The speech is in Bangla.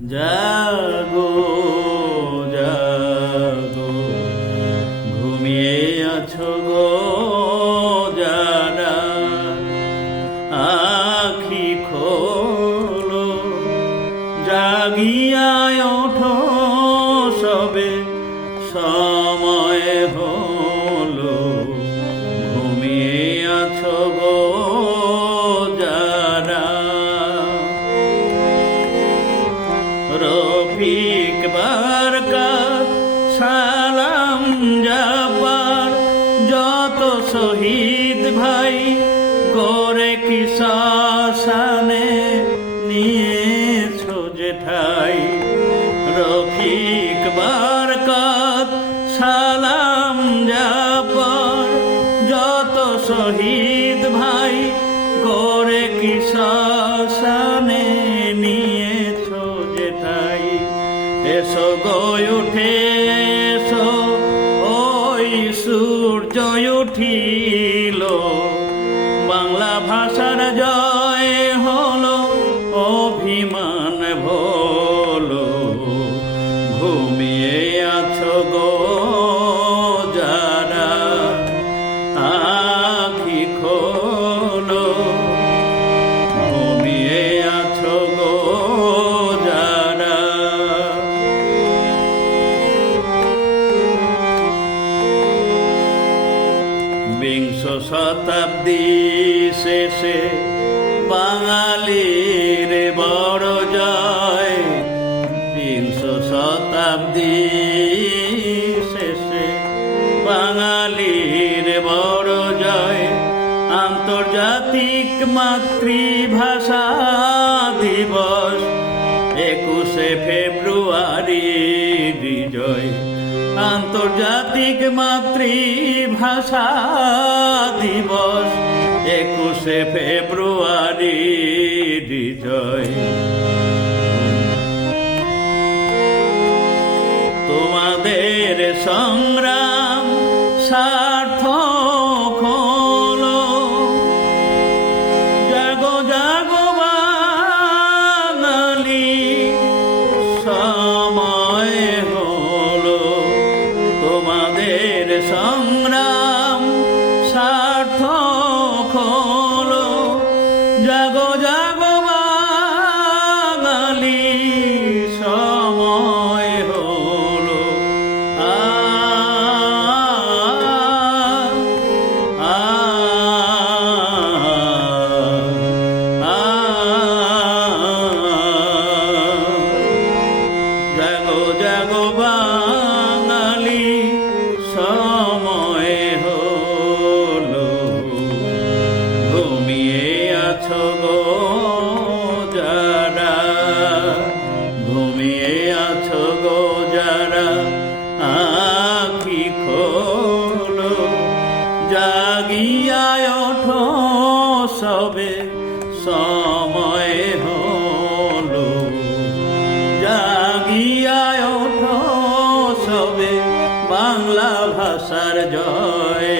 জাগো জাগো ঘুমিয়ে আছো গো যারা আখি খোলো জাগিয়ায় ওঠো সবে সময় হলো সালাম যত শহীদ ভাই করে কি শাসানে রফিক সালাম যত শহীদ ভাই যেটাই এসো উঠে বিংশ শতাব্দী শেষে বাঙালির বড় জয়। বিংশ শতাব্দী শেষে বাঙালির বড় জয়। আন্তর্জাতিক মাতৃভাষা দিবস একুশে ফেব্রুয়ারি বিজয়। আন্তর্জাতিক মাতৃভাষা দিবস একুশে ফেব্রুয়ারি বিজয়। তোমাদের সংগ্রাম সংগ্রাম সার্থক খোল জাগো। জাগিয়ায় ওঠো সবে সময় হলো। জাগিয়ায় ওঠো সবে বাংলা ভাষার জয়